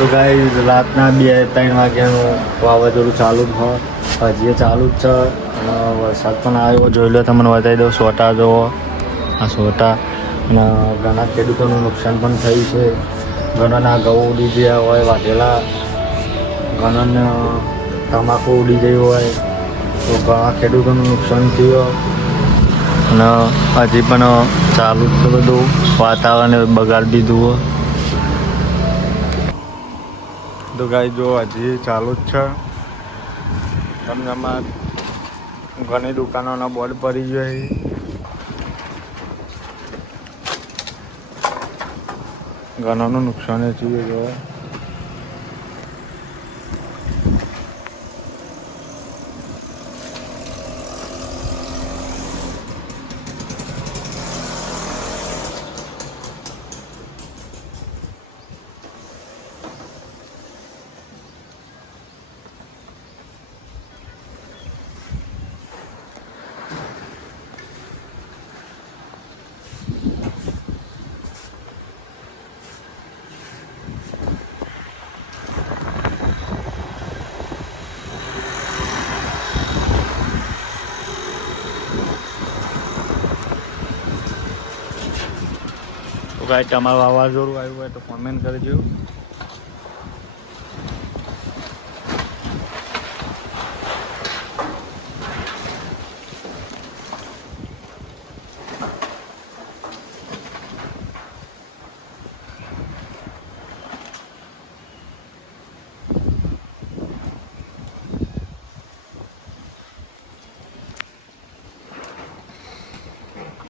તો ગાઈસ રાતના 2-3 વાગ્યાનું વાવાઝોડું ચાલુ જ હોય, હજી ચાલુ જ છે અને વરસાદ પણ આવ્યો. જોઈ લો, તમને બતાવી દઉં સોટા જુઓ, આ સોટા. અને ઘણા ખેડૂતોનું નુકસાન પણ થયું છે. ઘણાના ઘઉં ઉડી ગયા હોય વાઢેલા, ઘણાને તમાકુ ઉડી ગઈ હોય, તો ઘણા ખેડૂતોનું નુકસાન થયું. અને હજી પણ ચાલુ જ છે બધું, વાતાવરણ બગાડી દીધું હોય. તો ગાઈ જો હજી ચાલુ જ છે. તમને ઘણી દુકાનોના બોર્ડ પડી જાય, ઘણાનું નુકસાન થયું છે. તો ગાઈ તમારું વાવાઝોડું આવ્યું હોય તો કોમેન્ટ કરજો.